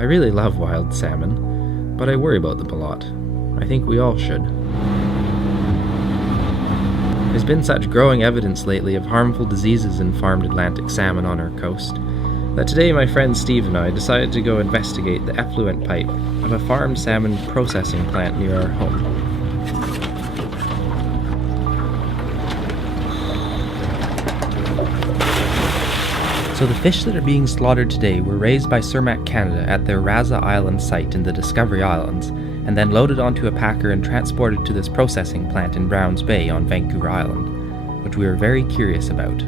I really love wild salmon, but I worry about them a lot. I think we all should. There's been such growing evidence lately of harmful diseases in farmed Atlantic salmon on our coast that today my friend Steve and I decided to go investigate the effluent pipe of a farmed salmon processing plant near our home. So the fish that are being slaughtered today were raised by Cermak Canada at their Raza Island site in the Discovery Islands, and then loaded onto a packer and transported to this processing plant in Browns Bay on Vancouver Island, which we were very curious about.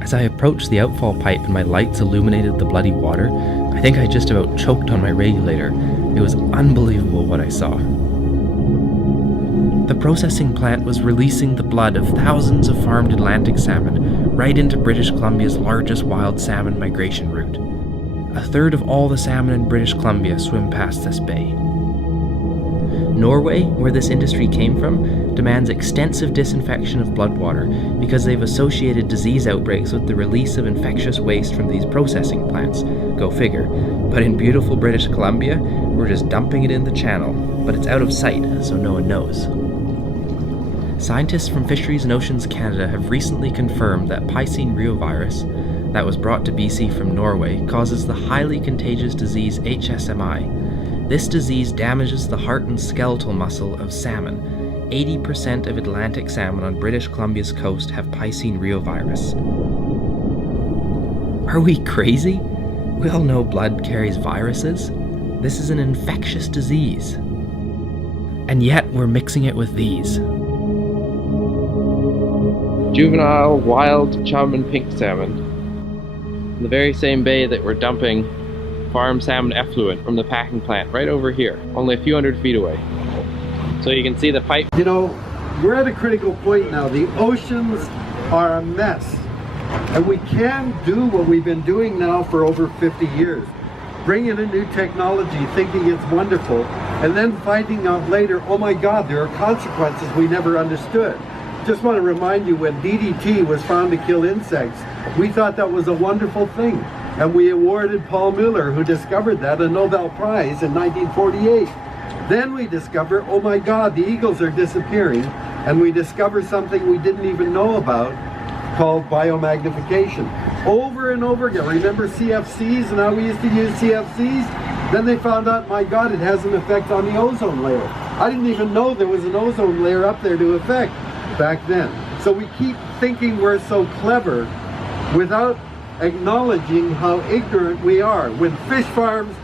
As I approached the outfall pipe and my lights illuminated the bloody water, I think I just about choked on my regulator. It was unbelievable what I saw. The processing plant was releasing the blood of thousands of farmed Atlantic salmon right into British Columbia's largest wild salmon migration route. A third of all the salmon in British Columbia swim past this bay. Norway, where this industry came from, demands extensive disinfection of blood water because they've associated disease outbreaks with the release of infectious waste from these processing plants. Go figure. But in beautiful British Columbia, we're just dumping it in the channel, but it's out of sight, so no one knows. Scientists from Fisheries and Oceans Canada have recently confirmed that Piscine reovirus, that was brought to BC from Norway, causes the highly contagious disease HSMI. This disease damages the heart and skeletal muscle of salmon. 80% of Atlantic salmon on British Columbia's coast have Piscine reovirus. Are we crazy? We all know blood carries viruses. This is an infectious disease. And yet we're mixing it with these. Juvenile wild chum and pink salmon in the very same bay that we're dumping farm salmon effluent from the packing plant right over here, only a few hundred feet away. So you can see the pipe. You know, we're at a critical point now. The oceans are a mess, and we can do what we've been doing now for over 50 years. Bring in a new technology thinking it's wonderful, and then finding out later, oh my God, there are consequences we never understood. Just want to remind you, when DDT was found to kill insects, we thought that was a wonderful thing. And we awarded Paul Muller, who discovered that, a Nobel Prize in 1948. Then we discover, oh my God, the eagles are disappearing. And we discover something we didn't even know about called biomagnification. Over and over again. Remember CFCs and how we used to use CFCs? Then they found out, my God, it has an effect on the ozone layer. I didn't even know there was an ozone layer up there to affect back then. So we keep thinking we're so clever without acknowledging how ignorant we are. When fish farms,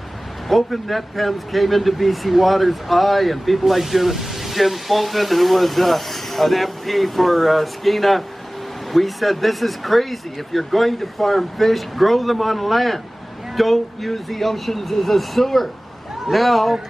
open net pens came into BC waters, I and people like Jim Fulton, who was an MP for Skeena, we said, this is crazy. If you're going to farm fish, grow them on land. Don't use the oceans as a sewer. Now,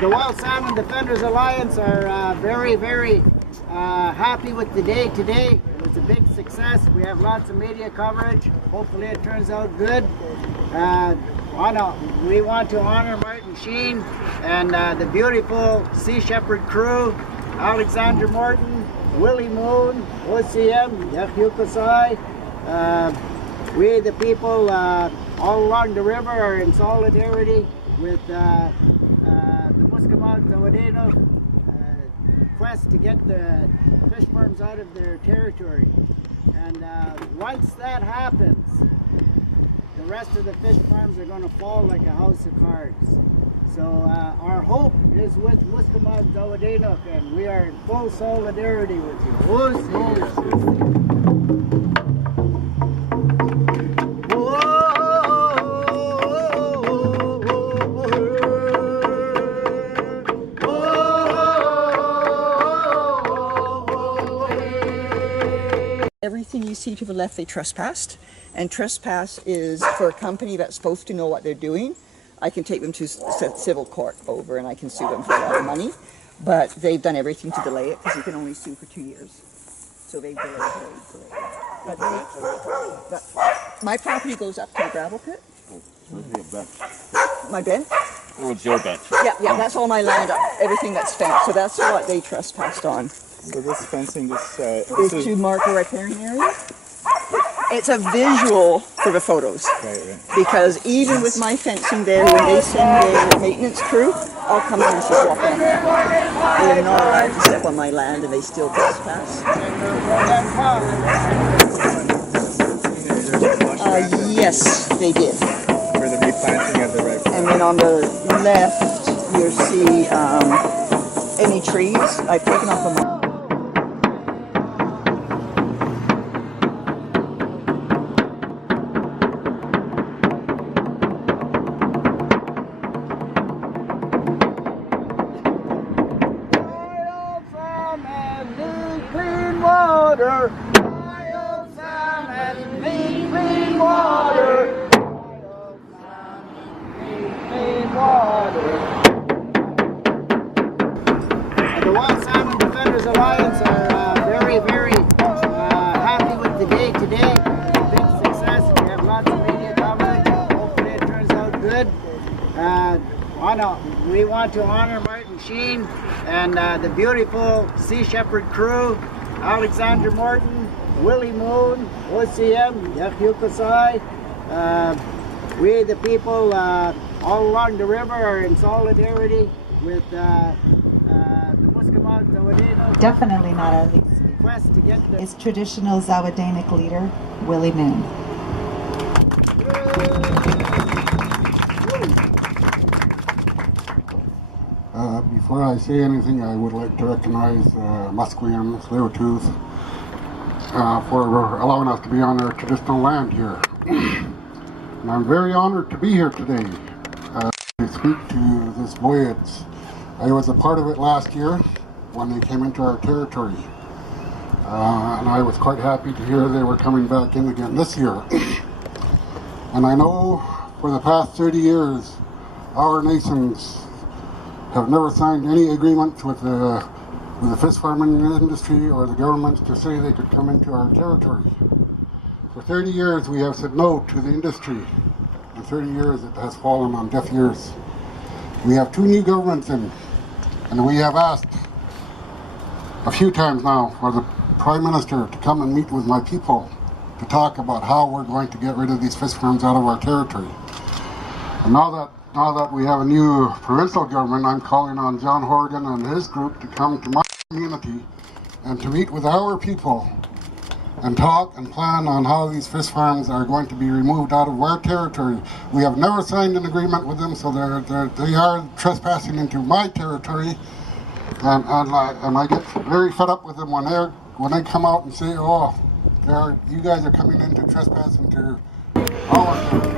the Wild Salmon Defenders Alliance are very happy with the day today. It was a big success. We have lots of media coverage. Hopefully it turns out good. We want to honor Martin Sheen and the beautiful Sea Shepherd crew, Alexander Morton, Willie Moon, OCM, Yahyukasai. We the people all along the river are in solidarity with the Musqueam quest to get the fish farms out of their territory. And once that happens, the rest of the fish farms are going to fall like a house of cards. So our hope is with Musqueam Zawadinuk, and we are in full solidarity with you. Everything you see people left, they trespassed, and trespass is for a company that's supposed to know what they're doing. I can take them to civil court over, and I can sue them for a lot of money. But they've done everything to delay it because you can only sue for 2 years. So they've delayed. But my property goes up to the gravel pit. My bench? Oh, it's your bench. Yeah, that's all my land, everything that's fenced. So that's what they trespassed on. So this fencing, this Is to mark a riparian area. It's a visual for the photos. Right. Because even with my fencing there, when they send their maintenance crew, I'll come in and just walk on. They're not allowed to step on my land, and they still trespass. Yes, they did. For the replanting of the right. And then on the left, you'll see any trees. I've taken off them. The Wild Salmon Defenders Alliance are very, very happy with the day today. Big success. We have lots of media coverage. Hopefully it turns out good. We want to honor Martin Sheen and the beautiful Sea Shepherd crew, Alexander Morton, Willie Moon, OCM, Yakyukasai. We, the people all along the river, are in solidarity with the Musqueam Zawadeno. Definitely not our least. Quest to get the It's traditional Zawadanic leader, Willie Moon. Before I say anything, I would like to recognize Musqueam, Tsleil-Waututh, for allowing us to be on their traditional land here. And I'm very honored to be here today to speak to this voyage. I was a part of it last year when they came into our territory. And I was quite happy to hear they were coming back in again this year. And I know for the past 30 years, our nations have never signed any agreement with the fish farming industry or the governments to say they could come into our territory. For 30 years we have said no to the industry, and 30 years it has fallen on deaf ears. We have 2 new governments in, and we have asked a few times now for the Prime Minister to come and meet with my people to talk about how we're going to get rid of these fish farms out of our territory. And now that we have a new provincial government, I'm calling on John Horgan and his group to come to my community and to meet with our people and talk and plan on how these fish farms are going to be removed out of our territory. We have never signed an agreement with them, so they are trespassing into my territory, and I get very fed up with them when they come out and say, oh, you guys are coming in to trespass into our territory.